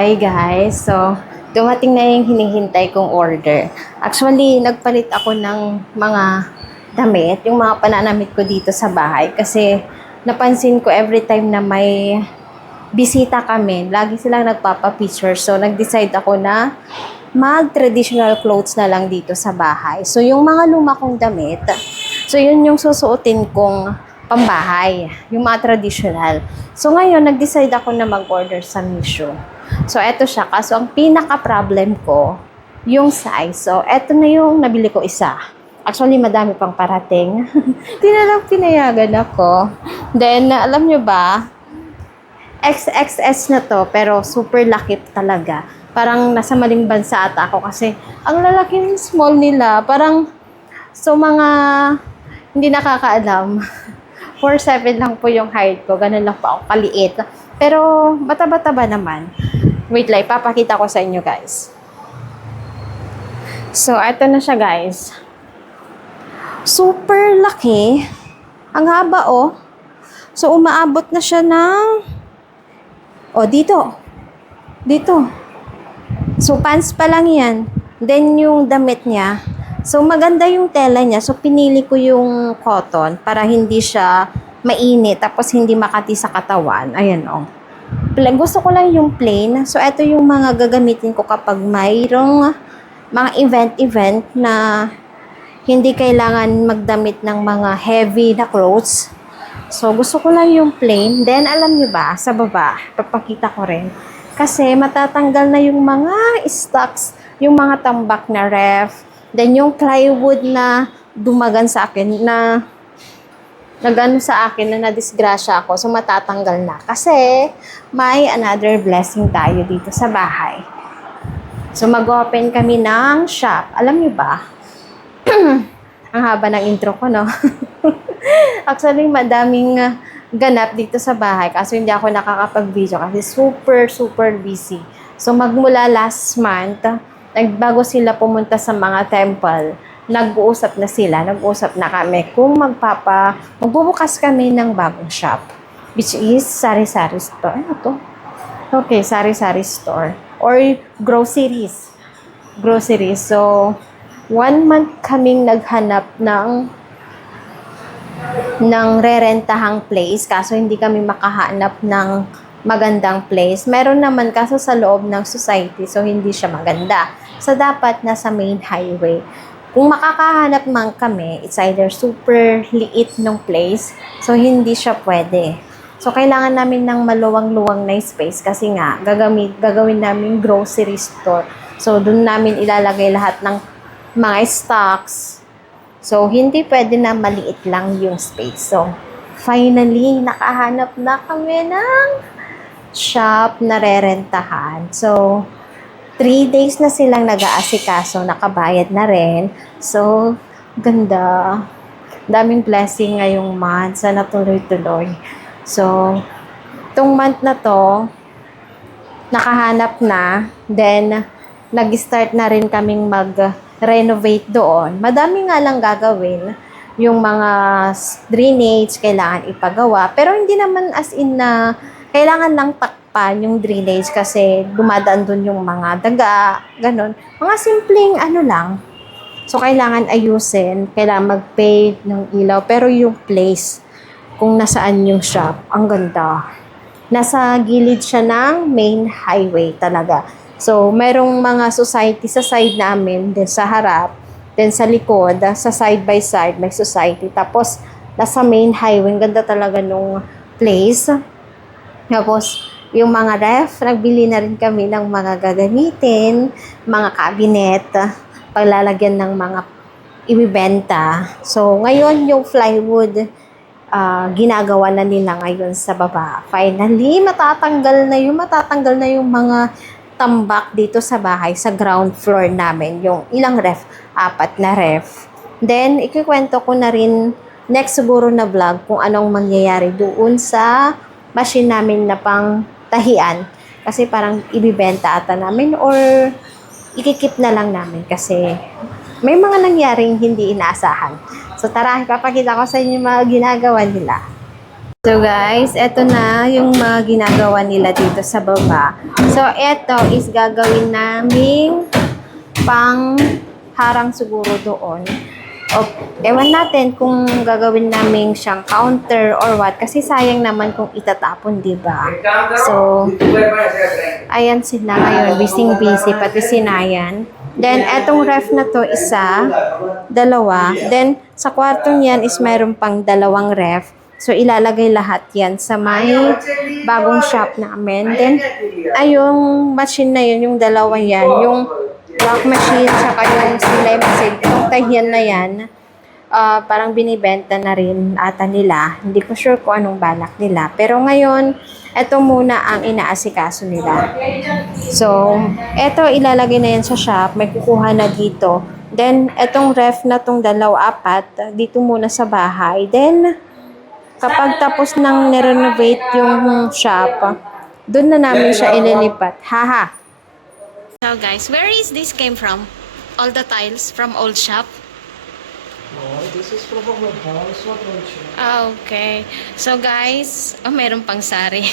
Hi guys, so dumating na yung hinihintay kong order. Actually, nagpalit ako ng mga damit, yung mga pananamit ko dito sa bahay kasi napansin ko every time na may bisita kami, lagi silang nagpapa-picture. So, nag-decide ako na mag-traditional clothes na lang dito sa bahay. So, yung mga luma kong damit, so yun yung susuotin kong pambahay, yung mga traditional. So, ngayon, nag-decide ako na mag-order sa Misho. So, eto siya. Kaso, ang pinaka-problem ko, yung size. So, eto na yung nabili ko isa. Actually, madami pang parating. Hindi na lang pinayagan ako. Then, alam nyo ba, XXS na to, pero super laki talaga. Parang nasa maling bansa ata ako kasi ang lalaki ng small nila. Parang, so mga hindi nakakaalam. 4'7" lang po yung height ko. Ganun lang po ako kaliit. Pero, bata-bata naman. Wait lang, ipapakita ko sa inyo guys. So, eto na siya guys. Super laki. Ang haba oh. So, umaabot na siya ng dito. Dito. So, pants pa lang yan. Then, yung damit niya. So, maganda yung tela niya. So, pinili ko yung cotton para hindi siya mainit. Tapos, hindi makati sa katawan. Ayan, oh. Gusto ko lang yung plain. So, ito yung mga gagamitin ko kapag mayroong mga event na hindi kailangan magdamit ng mga heavy na clothes. So, gusto ko lang yung plain. Then, alam nyo ba, sa baba, papakita ko rin. Kasi, matatanggal na yung mga stocks, yung mga tambak na ref. Then, yung plywood na dumagan sa akin, na nagano sa akin, na nadisgrasya ako. So, matatanggal na. Kasi, may another blessing tayo dito sa bahay. So, mag-open kami ng shop. Alam nyo ba? Ang haba ng intro ko, no? Actually, madaming ganap dito sa bahay kasi hindi ako nakakapag-video kasi super busy. So, magmula last month, bago sila pumunta sa mga temple, nag-uusap na kami kung magbubukas kami ng bagong shop, which is sari-sari store. Ano to? Okay, sari-sari store. Or groceries. So, 1 month kaming naghanap ng rerentahang place kaso hindi kami makahanap ng magandang place. Meron naman kaso sa loob ng society so hindi siya maganda. So dapat nasa main highway. Kung makakahanap man kami, it's either super liit ng place so hindi siya pwede. So kailangan namin ng maluwang-luwang na space kasi nga gagawin namin grocery store. So doon namin ilalagay lahat ng mga stocks. So, hindi pwede na maliit lang yung space. So, finally, nakahanap na kami ng shop na rerentahan. So, 3 days na silang nag-aasikaso, nakabayad na rin. So, ganda. Daming blessing ngayong month. Sana tuloy-tuloy. So, itong month na to, nakahanap na. Then, nag-start na rin kaming mag-renovate doon. Madami nga lang gagawin. Yung mga drainage, kailangan ipagawa. Pero hindi naman as in na kailangan lang takpan yung drainage kasi dumadaan doon yung mga daga, ganun. Mga simpleng ano lang. So, kailangan ayusin. Kailangan mag-paint ng ilaw. Pero yung place, kung nasaan yung shop, ang ganda. Nasa gilid siya ng main highway talaga. So, merong mga society sa side namin, then sa harap, then sa likod, sa side by side, may society. Tapos, nasa main highway, ganda talaga nung place. Tapos, yung mga ref, nagbili na rin kami ng mga gagamitin, mga cabinet, paglalagyan ng mga ibibenta. So, ngayon yung plywood, ginagawa na nila ngayon sa baba. Finally, matatanggal na yung mga tambak dito sa bahay, sa ground floor namin. Yung ilang ref, 4 na ref. Then, ikikwento ko na rin next siguro na vlog kung anong mangyayari doon sa machine namin na pang tahian. Kasi parang ibibenta ata namin or ikikip na lang namin kasi may mga nangyaring hindi inaasahan. So tara, ipapakita ko sa inyo mga ginagawa nila. So guys, eto na yung mga ginagawa nila dito sa baba. So eto is gagawin naming pang harang siguro doon. O, ewan natin kung gagawin namin siyang counter or what. Kasi sayang naman kung itatapon, di ba? So, ayan sila ngayon. Busy-busy, pati si Nayan. Then, etong ref na to, isa, dalawa. Then, sa kwartong yan is mayroon pang dalawang ref. So, ilalagay lahat yan sa may bagong shop namin. Then, yung machine na yun, yung dalawa yan, yung lock machine, saka yung silay machine, itong tahiyan na yan, parang binibenta na rin ata nila. Hindi ko sure kung anong balak nila. Pero ngayon, ito muna ang inaasikaso nila. So, ito ilalagay na yan sa shop. May kukuha na dito. Then, etong ref na tong dalaw-apat, dito muna sa bahay. Then, kapag tapos nang nirenovate yung shop, doon na namin siya ililipat. Haha! So guys, where is this came from? All the tiles from old shop? No, this is from my house, not old shop. Okay. So guys, meron pang sari.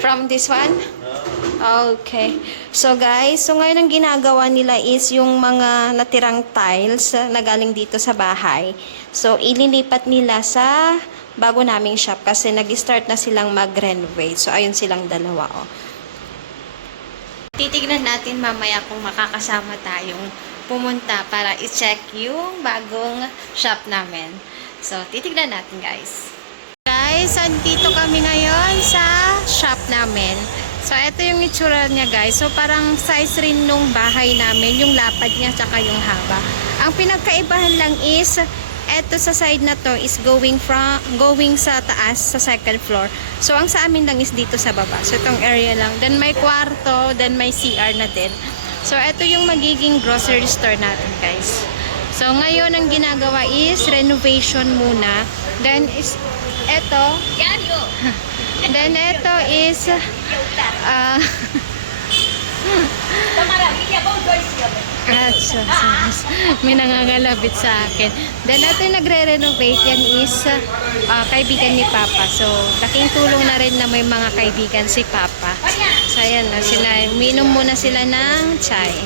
From this one? Okay. So guys, so ngayon ang ginagawa nila is yung mga natirang tiles na galing dito sa bahay. So ililipat nila sa bago naming shop kasi nag-start na silang mag-renovate. So ayun silang dalawa, oh. Titignan natin mamaya kung makakasama tayong pumunta para i-check yung bagong shop namin. So, titignan natin guys. Guys, andito kami ngayon sa shop namin. So, ito yung itsura niya guys. So, parang size rin nung bahay namin, yung lapad niya tsaka yung haba. Ang pinagkaibahan lang is eto sa side na to is going sa taas sa second floor. So ang sa amin lang is dito sa baba. So itong area lang. Then may kwarto, then may CR na din. So eto yung magiging grocery store natin, guys. So ngayon ang ginagawa is renovation muna. Then is eto. Then eto is may nangangalabit sa akin. Then ito yung nagre-renovate yan is kaibigan ni Papa. So laking tulong na rin na may mga kaibigan si Papa. So ayan na, minom muna sila ng chai.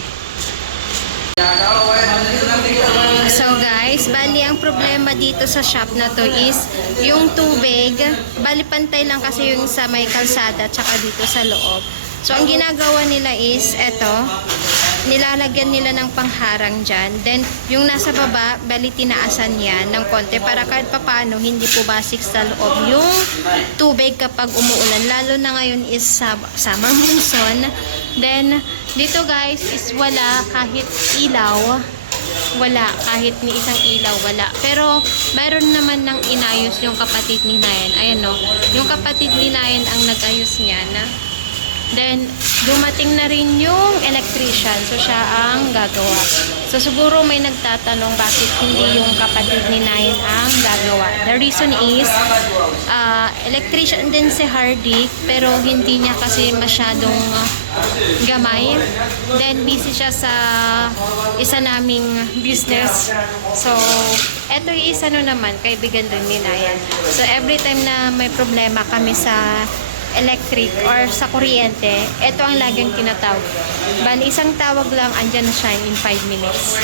So guys, bali ang problema dito sa shop na to is yung tubig, bali pantay lang kasi yung sa may kalsada tsaka dito sa loob. So ang ginagawa nila is eto, nilalagyan nila ng pangharang dyan. Then yung nasa baba, bali tinaasan yan ng konti para kahit papano hindi po basik sa loob yung tubig kapag umuulan. Lalo na ngayon is summer monsoon. Then dito guys is wala kahit ilaw. Wala, kahit ni isang ilaw, wala. Pero, mayroon naman ng inayos yung kapatid ni Nayan. Ayan o, yung kapatid ni Nayan ang nag-ayos niya na. Then, dumating na rin yung electrician. So, siya ang gagawa. So, siguro may nagtatanong bakit hindi yung kapatid ni Nayan ang gagawa. The reason is, electrician din si Hardik, pero hindi niya kasi masyadong gamay. Then, busy siya sa isa naming business. So, eto yung isa naman, kaibigan rin ni Nayan. So, every time na may problema kami sa electric or sa kuryente, ito ang laging tinatawag. Bali, isang tawag lang, andyan na siya in 5 minutes.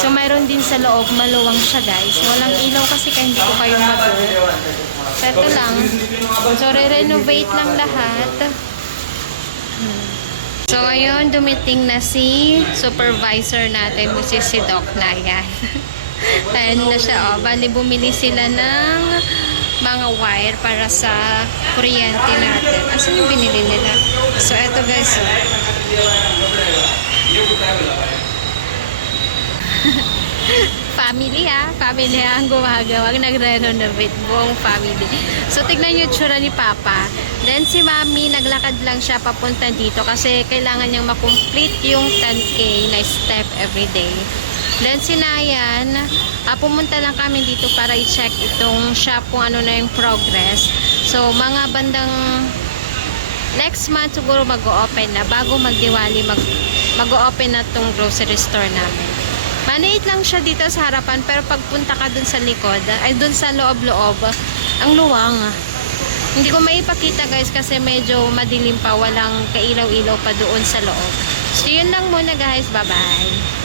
So, mayroon din sa loob, maluwang siya guys. Walang ilaw kasi kaya hindi ko kayo mag-work. Ito lang. So, re-renovate lang lahat. So, ngayon, dumiting na si supervisor natin, which is si Doc Nayan. Ayan na siya, oh. Bali, bumili sila ng mga wire para sa kuryente natin. Asan yung binili nila? So, eto guys. Family family ang gumagawa, nagre-renovate, buong family. So, tignan yung tsura ni Papa. Then, si Mami, naglakad lang siya papunta dito kasi kailangan niyang makomplete yung 10K na step everyday. Then, si Nayan, pumunta lang kami dito para i-check itong shop kung ano na yung progress. So, mga bandang next month siguro mag-o-open na. Bago mag-Diwali, mag-o-open na itong grocery store namin. Maliit lang siya dito sa harapan, pero pagpunta ka dun sa likod, ay dun sa loob-loob, Ang luwang. Hindi ko maipakita guys kasi medyo madilim pa. Walang kailaw-ilaw pa doon sa loob. So, yun lang muna guys. Bye-bye.